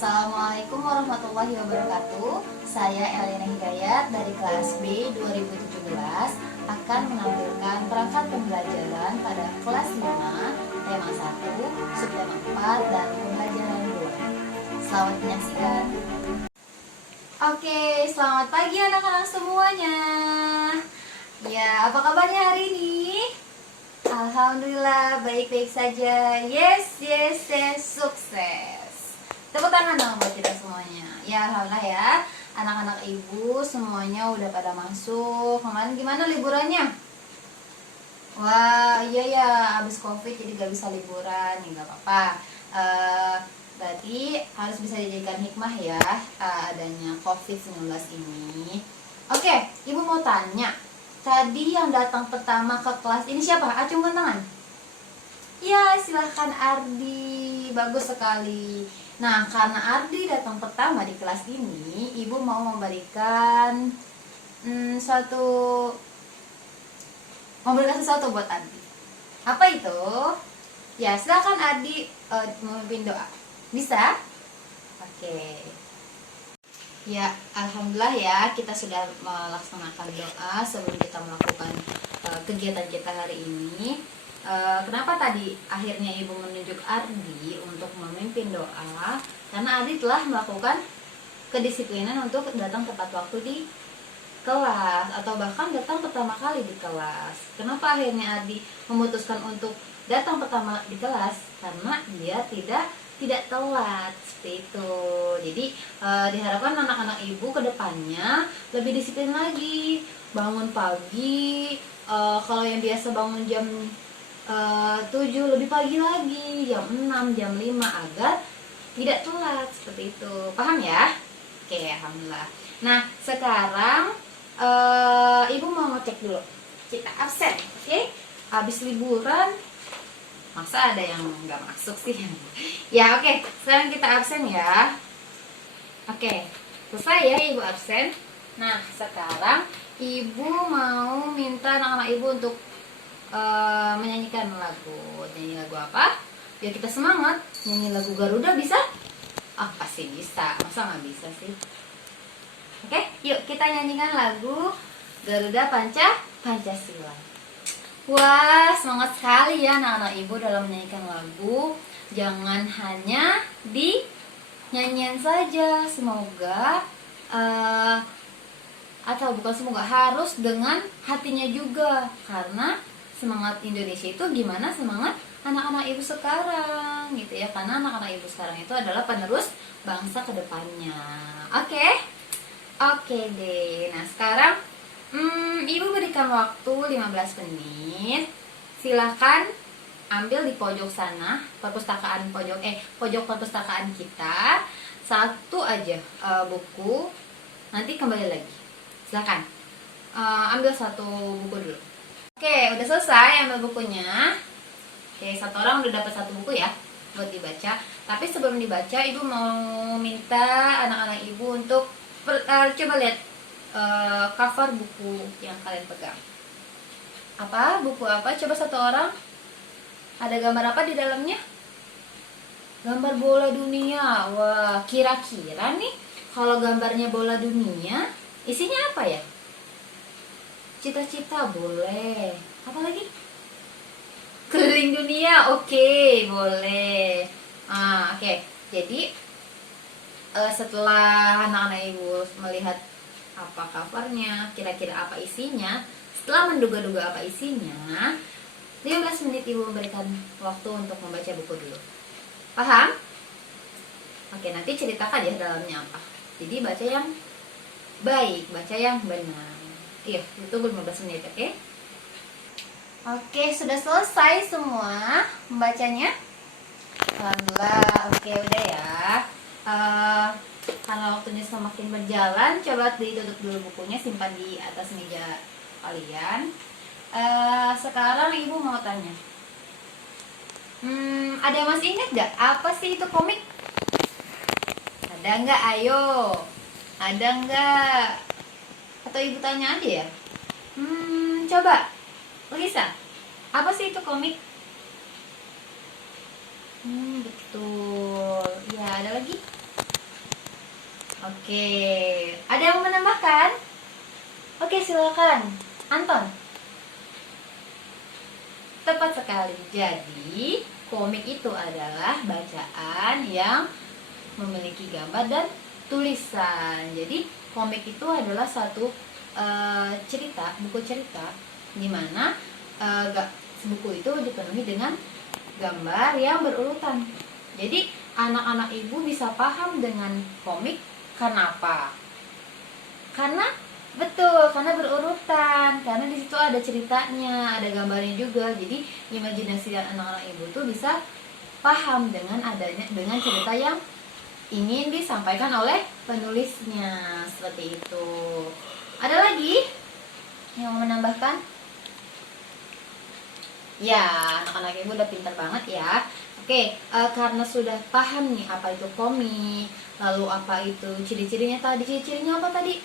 Assalamualaikum warahmatullahi wabarakatuh. Saya Elina Hidayat dari kelas B 2017 akan menampilkan perangkat pembelajaran pada kelas 5, tema 1, subtema 4, dan pembelajaran 2. Selamat menyaksikan. Oke, selamat pagi anak-anak semuanya. Ya, apa kabarnya hari ini? Alhamdulillah, baik-baik saja. Yes, sukses. Tepuk tangan dong buat kita semuanya. Ya, alhamdulillah ya. Anak-anak ibu semuanya udah pada masuk. Kemarin gimana liburannya? Wah, iya ya, abis covid jadi gak bisa liburan. Ya gak apa-apa. Berarti harus bisa dijadikan hikmah ya adanya covid-19 ini. Oke, ibu mau tanya. Tadi yang datang pertama ke kelas ini siapa? Acungkan tangan. Ya, silahkan Ardi. Bagus sekali. Nah, karena Ardi datang pertama di kelas ini, ibu mau memberikan sesuatu buat Ardi. Apa itu? Ya, silahkan Ardi memimpin doa. Bisa? Oke. Ya, alhamdulillah ya, kita sudah melaksanakan doa sebelum kita melakukan kegiatan kita hari ini. Kenapa tadi akhirnya ibu menunjuk Ardi untuk memimpin doa? Karena Ardi telah melakukan kedisiplinan untuk datang tepat waktu di kelas, atau bahkan datang pertama kali di kelas. Kenapa akhirnya Ardi memutuskan untuk datang pertama di kelas? Karena dia tidak telat, seperti itu. Jadi diharapkan anak-anak ibu kedepannya lebih disiplin lagi, bangun pagi. Kalau yang biasa bangun jam 7 lebih pagi lagi, jam 6, jam 5 agar tidak telat, seperti itu. Paham ya? Oke, alhamdulillah. Nah, sekarang ibu mau ngecek dulu. Kita absen, oke? Habis liburan masa ada yang nggak masuk sih? Ya, oke. Sekarang kita absen ya. Oke, selesai ya ibu absen. Nah, sekarang ibu mau minta anak-anak ibu untuk menyanyikan lagu. Nyanyi lagu apa? Biar kita semangat. Nyanyi lagu Garuda bisa? Ah, pasti bisa. Masa nggak bisa sih? Oke, yuk kita nyanyikan lagu Garuda Pancasila. Wah, semangat sekali ya anak-anak ibu dalam menyanyikan lagu. Jangan hanya di nyanyian saja. Semoga atau bukan semoga, harus dengan hatinya juga. Karena semangat Indonesia itu gimana semangat anak-anak ibu sekarang gitu ya. Karena anak-anak ibu sekarang itu adalah penerus bangsa kedepannya. Oke deh. Nah, sekarang ibu berikan waktu 15 menit. Silahkan ambil di pojok sana, pojok perpustakaan kita, satu aja buku. Nanti kembali lagi. Silahkan ambil satu buku dulu. Oke, udah selesai ambil bukunya. Oke, satu orang udah dapat satu buku ya buat dibaca. Tapi sebelum dibaca, ibu mau minta anak-anak ibu untuk coba lihat cover buku yang kalian pegang. Apa? Buku apa? Coba satu orang. Ada gambar apa di dalamnya? Gambar bola dunia. Wah, kira-kira nih kalau gambarnya bola dunia, isinya apa ya? Cita-cita boleh. Apa lagi? Keliling dunia. Oke, boleh. Oke. Jadi setelah anak-anak ibu melihat apa covernya, kira-kira apa isinya, setelah menduga-duga apa isinya, 15 menit ibu memberikan waktu untuk membaca buku dulu. Paham? Oke, nanti ceritakan ya dalamnya apa. Jadi baca yang baik, baca yang benar. Iya, itu 15 menit, oke? Oke, sudah selesai semua membacanya? Alhamdulillah, oke udah ya. Karena waktunya semakin berjalan, coba ditutup dulu bukunya, simpan di atas meja kalian. Sekarang ibu mau tanya, ada yang masih ingat gak apa sih itu komik? Ada nggak? Ayo, ada nggak? Atau ibu tanya aja ya? Coba, Lisa, apa sih itu komik? Betul. Ya, ada lagi? Oke, ada yang mau menambahkan? Oke, silakan. Anton. Tepat sekali. Jadi, komik itu adalah bacaan yang memiliki gambar dan tulisan. Jadi, komik itu adalah satu cerita, buku cerita, di mana buku itu dipenuhi dengan gambar yang berurutan. Jadi, anak-anak ibu bisa paham dengan komik. Kenapa? Karena betul, karena berurutan, karena di situ ada ceritanya, ada gambarnya juga. Jadi imajinasi anak-anak ibu tuh bisa paham dengan cerita yang ingin disampaikan oleh penulisnya, seperti itu. Ada lagi yang mau menambahkan? Ya, anak-anak ibu udah pintar banget ya. Oke, karena sudah paham nih apa itu komik, lalu apa itu ciri-cirinya tadi. Ciri-cirinya apa tadi?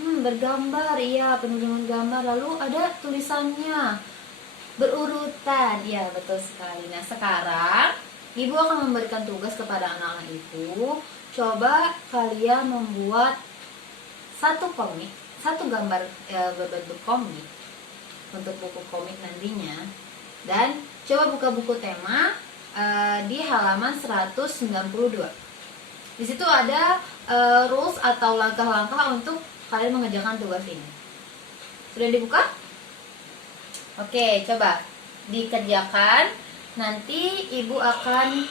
Bergambar, iya, penuh dengan gambar. Lalu ada tulisannya berurutan, ya betul sekali. Nah sekarang ibu akan memberikan tugas kepada anak-anak ibu. Coba kalian membuat satu komik, satu gambar berbentuk komik untuk buku komik nantinya. Dan coba buka buku tema di halaman 192. Di situ ada rules atau langkah-langkah untuk kalian mengerjakan tugas ini. Sudah dibuka? Oke, coba dikerjakan. Nanti ibu akan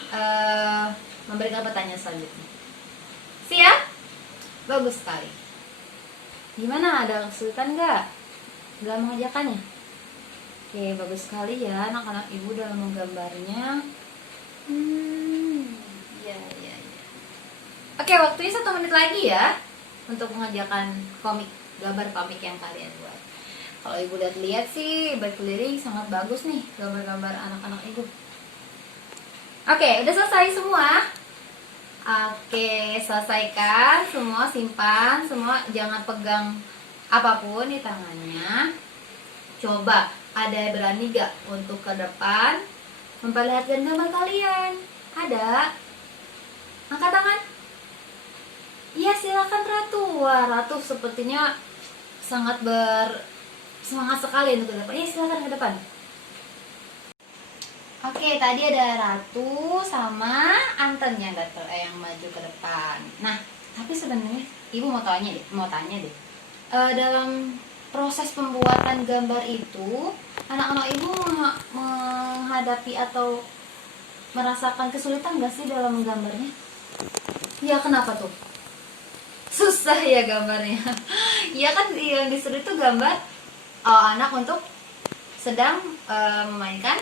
memberikan pertanyaan selanjutnya. Siap? Bagus sekali. Gimana? Ada kesulitan nggak dalam mengerjakannya? Oke, bagus sekali ya anak-anak ibu dalam menggambarnya. Ya. Oke, waktunya 1 menit lagi ya untuk mengerjakan gambar komik yang kalian buat. Kalau ibu lihat sih berkeliling sangat bagus nih gambar-gambar anak-anak ibu. Oke, udah selesai semua? Oke, selesaikan semua, simpan semua, jangan pegang apapun di tangannya. Coba, ada berani gak untuk ke depan memperlihatkan gambar kalian? Ada? Angkat tangan. Iya, silakan Ratu. Wah, Ratu sepertinya sangat bersemangat sekali untuk ke depan. Iya, silakan ke depan. Oke, tadi ada Ratu sama Anton yang maju ke depan. Nah, tapi sebenarnya ibu mau tanya deh. Dalam proses pembuatan gambar itu, anak-anak ibu menghadapi atau merasakan kesulitan gak sih dalam menggambarnya? Ya, kenapa tuh? Susah ya gambarnya. Ya kan yang disuruh itu gambar anak untuk sedang memainkan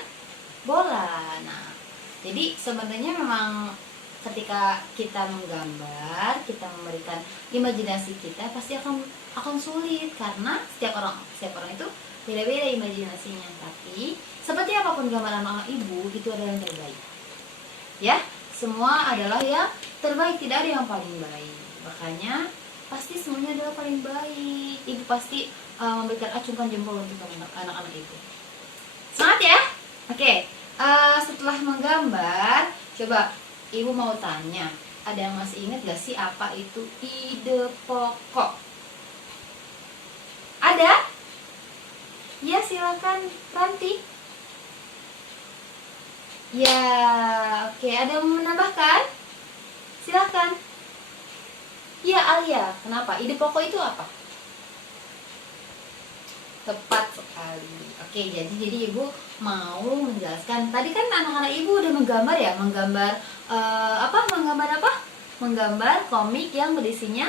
bola. Nah, jadi sebenarnya memang ketika kita menggambar, kita memberikan imajinasi kita, pasti akan sulit karena setiap orang itu beda-beda imajinasinya. Tapi seperti apapun gambar anak ibu, itu adalah yang terbaik. Ya, semua adalah yang terbaik, tidak ada yang paling baik. Makanya pasti semuanya adalah paling baik. Ibu pasti memberikan acungkan jempol untuk anak-anak ibu. Semangat ya. Oke, setelah menggambar, coba ibu mau tanya, ada yang masih ingat gak sih apa itu ide pokok? Ada? Ya, silakan Ranti. Ya, oke, ada yang mau menambahkan? Silakan. Ya, Alia, kenapa? Ide pokok itu apa? Tepat sekali. Oke, jadi ibu mau menjelaskan. Tadi kan anak-anak ibu udah menggambar ya, menggambar Menggambar komik yang berisinya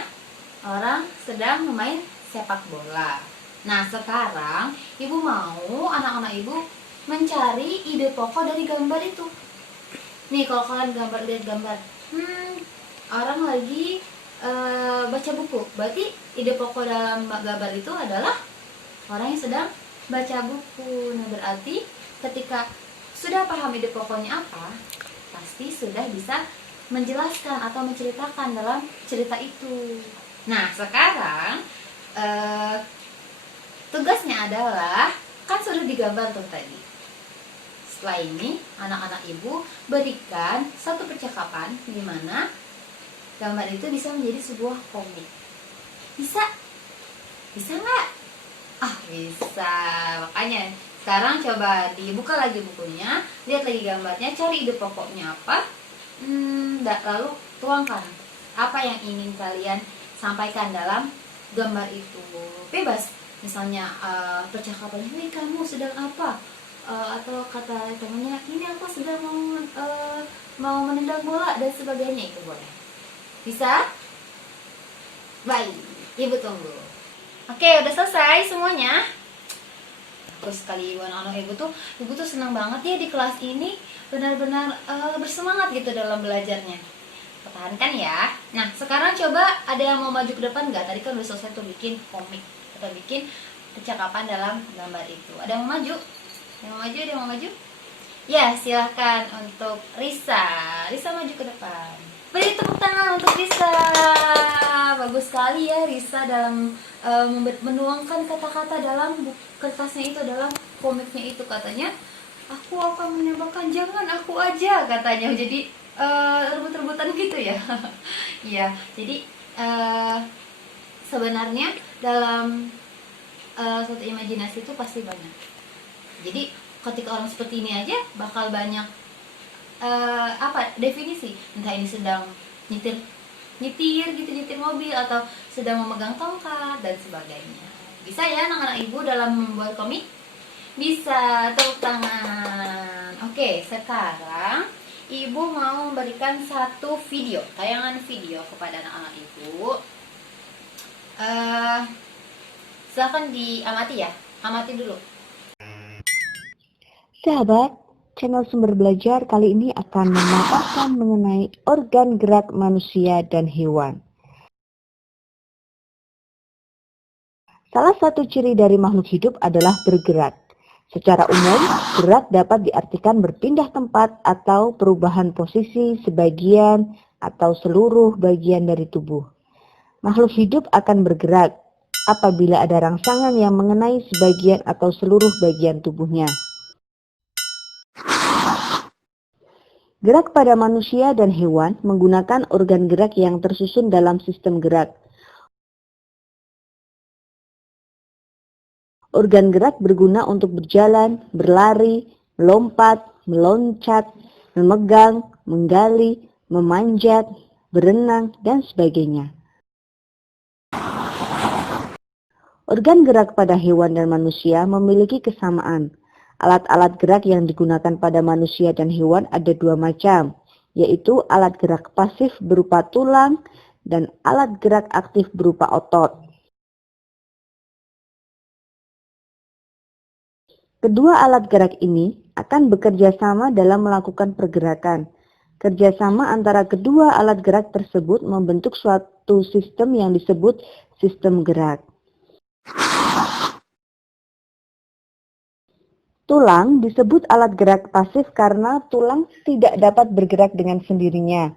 orang sedang bermain sepak bola. Nah, sekarang ibu mau anak-anak ibu mencari ide pokok dari gambar itu. Nih, kalau kalian lihat gambar, orang lagi baca buku. Berarti ide pokok dalam gambar itu adalah orang yang sedang baca buku. Nah, berarti ketika sudah paham ide pokoknya apa, pasti sudah bisa menjelaskan atau menceritakan dalam cerita itu. Nah, sekarang tugasnya adalah, kan sudah digambar tuh tadi. Setelah ini, anak-anak ibu berikan satu percakapan di mana gambar itu bisa menjadi sebuah komik. Bisa? Bisa nggak? Ah, bisa. Makanya sekarang coba dibuka lagi bukunya, lihat lagi gambarnya, cari ide pokoknya apa, lalu tuangkan apa yang ingin kalian sampaikan dalam gambar itu. Bebas. Misalnya percakapannya, "Nih kamu sedang apa?" Atau kata temannya, "Ini aku sedang mau menendang bola," dan sebagainya, itu boleh. Bisa? Baik, ibu tunggu. Oke, udah selesai semuanya. Terus sekali anak-anak ibu tuh senang banget ya di kelas ini, benar-benar bersemangat gitu dalam belajarnya. Pertahankan ya. Nah, sekarang coba ada yang mau maju ke depan nggak? Tadi kan udah selesai tuh bikin komik atau bikin percakapan dalam gambar itu. Ada yang mau maju? Yang mau maju? Ada yang mau maju? Ya, silahkan untuk Risa. Risa maju ke depan. Beri tepuk tangan untuk Risa. Bagus sekali ya Risa dalam menuangkan kata-kata dalam kertasnya itu, dalam komiknya itu. Katanya, "Aku akan menembakkan, jangan aku aja," katanya. Jadi rebut-rebutan gitu ya. Iya, jadi sebenarnya dalam satu imajinasi itu pasti banyak. Jadi ketika orang seperti ini aja bakal banyak definisi, entah ini sedang nyetir gitu, nyetir mobil, atau sedang memegang tongkat dan sebagainya. Bisa ya anak-anak ibu dalam membuat komik? Bisa, tepuk tangan. Oke, sekarang ibu mau memberikan satu video, tayangan video kepada anak-anak ibu. Silahkan diamati ya, amati dulu. Sahabat, channel Sumber Belajar kali ini akan memaparkan mengenai organ gerak manusia dan hewan. Salah satu ciri dari makhluk hidup adalah bergerak. Secara umum, gerak dapat diartikan berpindah tempat atau perubahan posisi sebagian atau seluruh bagian dari tubuh. Makhluk hidup akan bergerak apabila ada rangsangan yang mengenai sebagian atau seluruh bagian tubuhnya. Gerak pada manusia dan hewan menggunakan organ gerak yang tersusun dalam sistem gerak. Organ gerak berguna untuk berjalan, berlari, melompat, meloncat, memegang, menggali, memanjat, berenang, dan sebagainya. Organ gerak pada hewan dan manusia memiliki kesamaan. Alat-alat gerak yang digunakan pada manusia dan hewan ada dua macam, yaitu alat gerak pasif berupa tulang dan alat gerak aktif berupa otot. Kedua alat gerak ini akan bekerja sama dalam melakukan pergerakan. Kerjasama antara kedua alat gerak tersebut membentuk suatu sistem yang disebut sistem gerak. Tulang disebut alat gerak pasif karena tulang tidak dapat bergerak dengan sendirinya.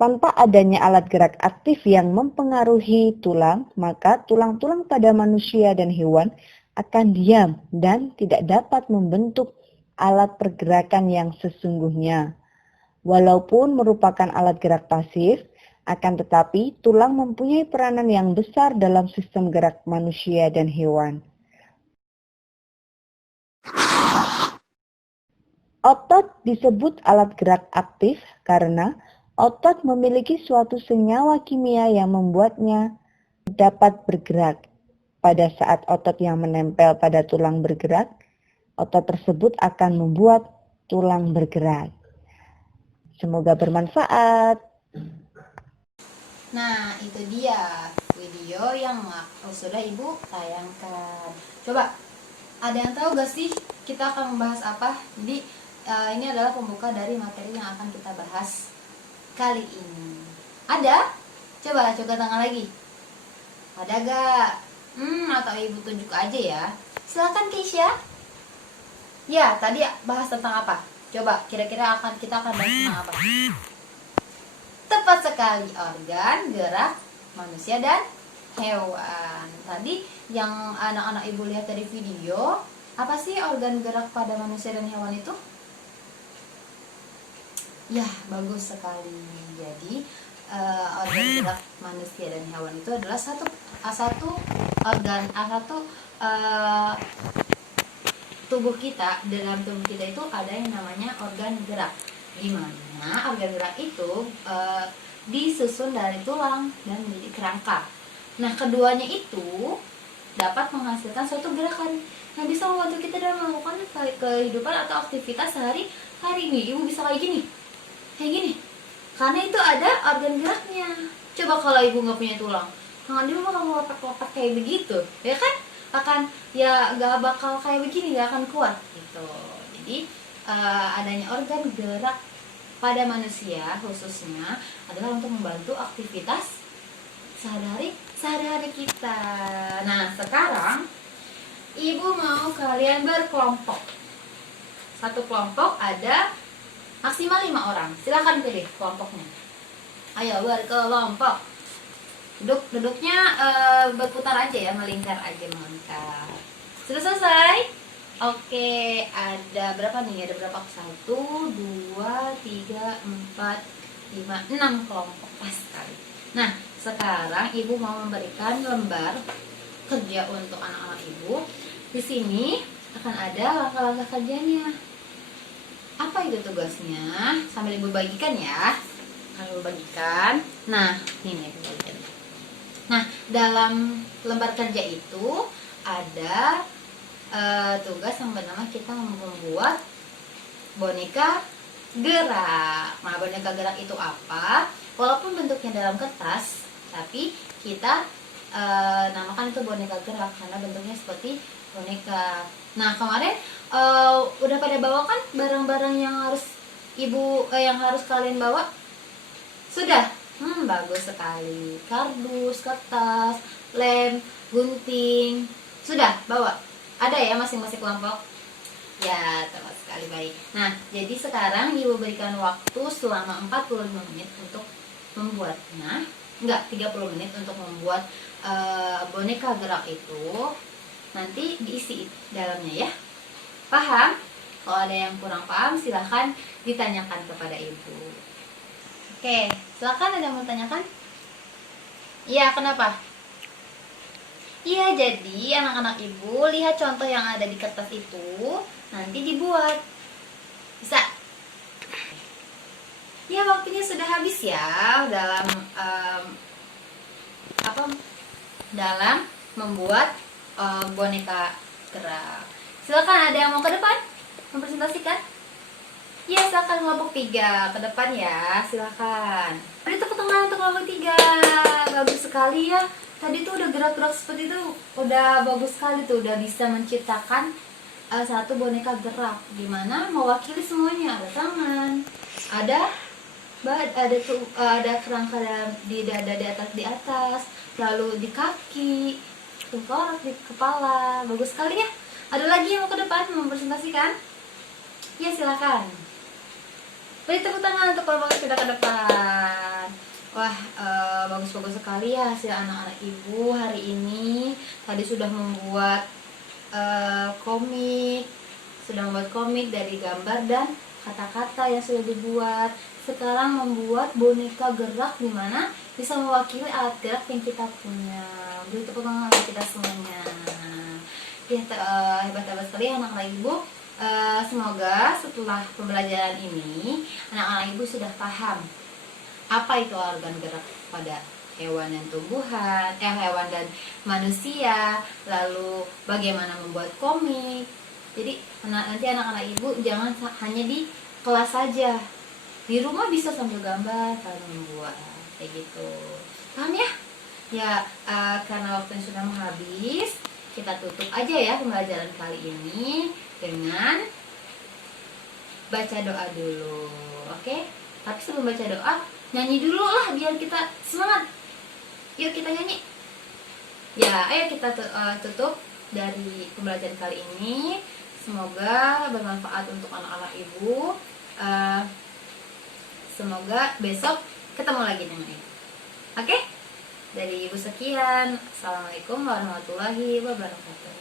Tanpa adanya alat gerak aktif yang mempengaruhi tulang, maka tulang-tulang pada manusia dan hewan akan diam dan tidak dapat membentuk alat pergerakan yang sesungguhnya. Walaupun merupakan alat gerak pasif, akan tetapi tulang mempunyai peranan yang besar dalam sistem gerak manusia dan hewan. Otot disebut alat gerak aktif karena otot memiliki suatu senyawa kimia yang membuatnya dapat bergerak. Pada saat otot yang menempel pada tulang bergerak, otot tersebut akan membuat tulang bergerak. Semoga bermanfaat. Nah, itu dia video yang sudah ibu tayangkan. Coba, ada yang tahu gak sih kita akan membahas apa? Jadi ini adalah pembuka dari materi yang akan kita bahas kali ini. Ada? Coba tangan lagi. Ada gak? Atau ibu tunjuk aja ya. Silakan Keisha. Ya, tadi bahas tentang apa? Coba, kira-kira kita akan bahas tentang apa? Tepat sekali, organ gerak manusia dan hewan. Tadi yang anak-anak ibu lihat dari video, apa sih organ gerak pada manusia dan hewan itu? Ya, bagus sekali. Jadi organ gerak manusia dan hewan itu adalah satu organ satu tubuh kita. Dalam tubuh kita itu ada yang namanya organ gerak, di mana organ gerak itu disusun dari tulang dan menjadi kerangka. Nah, keduanya itu dapat menghasilkan suatu gerakan yang bisa membantu kita dalam melakukan kehidupan atau aktivitas sehari-hari. Ini ibu bisa kayak gini, karena itu ada organ geraknya. Coba kalau ibu nggak punya tulang, tangan ibu bakal ngelopak-lopak kayak begitu, ya kan? Gak bakal kayak begini, gak akan kuat gitu. Jadi adanya organ gerak pada manusia khususnya adalah untuk membantu aktivitas sehari-hari kita. Nah, sekarang ibu mau kalian berkelompok. Satu kelompok ada maksimal 5 orang. Silakan pilih kelompoknya. Ayo berkelompok. Duduknya berputar aja ya, melingkar aja, melingkar. Sudah selesai? Oke, ada berapa nih? Ada berapa? 1, 2, 3, 4, 5, 6 kelompok. Pas sekali. Nah, sekarang ibu mau memberikan lembar kerja untuk anak-anak ibu. Di sini akan ada langkah-langkah kerjanya. Apa itu tugasnya? Sambil ibu bagikan ya. Ibu bagikan. Nah, ini ibu bagikan. Nah, dalam lembar kerja itu ada tugas yang bernama kita membuat boneka gerak. Nah, boneka gerak itu apa? Walaupun bentuknya dalam kertas, tapi kita namakan itu boneka gerak karena bentuknya seperti boneka. Nah, kemarin udah pada bawa kan barang-barang yang harus yang harus kalian bawa? Sudah? Bagus sekali. Kardus, kertas, lem, gunting. Sudah bawa? Ada ya masing-masing kelompok? Ya, tepat sekali, baik. Nah, jadi sekarang ibu berikan waktu selama 45 menit untuk membuatnya. Enggak, 30 menit untuk membuat boneka gerak itu. Nanti diisi dalamnya ya. Paham? Kalau ada yang kurang paham silahkan ditanyakan kepada ibu. Oke, silakan, ada yang mau tanyakan? Iya, kenapa? Iya, jadi anak-anak ibu lihat contoh yang ada di kertas itu, nanti dibuat. Bisa? Ya, waktunya sudah habis ya dalam dalam membuat boneka gerak. Silakan, ada yang mau ke depan mempresentasikan? Ya, silakan kelompok 3 ke depan ya, silakan. Beri tepuk tangan untuk kelompok 3. Bagus sekali ya. Tadi tuh udah gerak-gerak seperti itu, udah bagus sekali tuh, udah bisa menciptakan satu boneka gerak dimana mewakili semuanya. Ada tangan, ada kerangka di dada, di atas, lalu di kaki, tengkorak, di kepala. Bagus sekali ya. Ada lagi yang mau ke depan mempresentasikan? Ya, silakan. Beri tepuk tangan untuk kelompok sudah ke depan. Wah, bagus-bagus sekali ya hasil anak-anak ibu hari ini. Tadi sudah membuat komik dari gambar dan kata-kata yang sudah dibuat. Sekarang membuat boneka gerak di mana bisa mewakili alat gerak yang kita punya. Beri tepuk tangan untuk kita semuanya. Ya, hebat-hebat sekali anak-anak ibu. Semoga setelah pembelajaran ini anak-anak ibu sudah paham apa itu organ gerak pada hewan dan tumbuhan, hewan dan manusia, lalu bagaimana membuat komik. Jadi nanti anak-anak ibu jangan hanya di kelas saja, di rumah bisa sambil gambar, sambil membuat kayak gitu. Paham ya? Ya, karena waktunya sudah habis, kita tutup aja ya pembelajaran kali ini dengan baca doa dulu, oke? Tapi sebelum baca doa, nyanyi dulu lah biar kita semangat. Yuk kita nyanyi. Ya, ayo kita tutup dari pembelajaran kali ini. Semoga bermanfaat untuk anak-anak ibu. Semoga besok ketemu lagi dengan ibu. Oke? Dari ibu sekian. Assalamualaikum warahmatullahi wabarakatuh.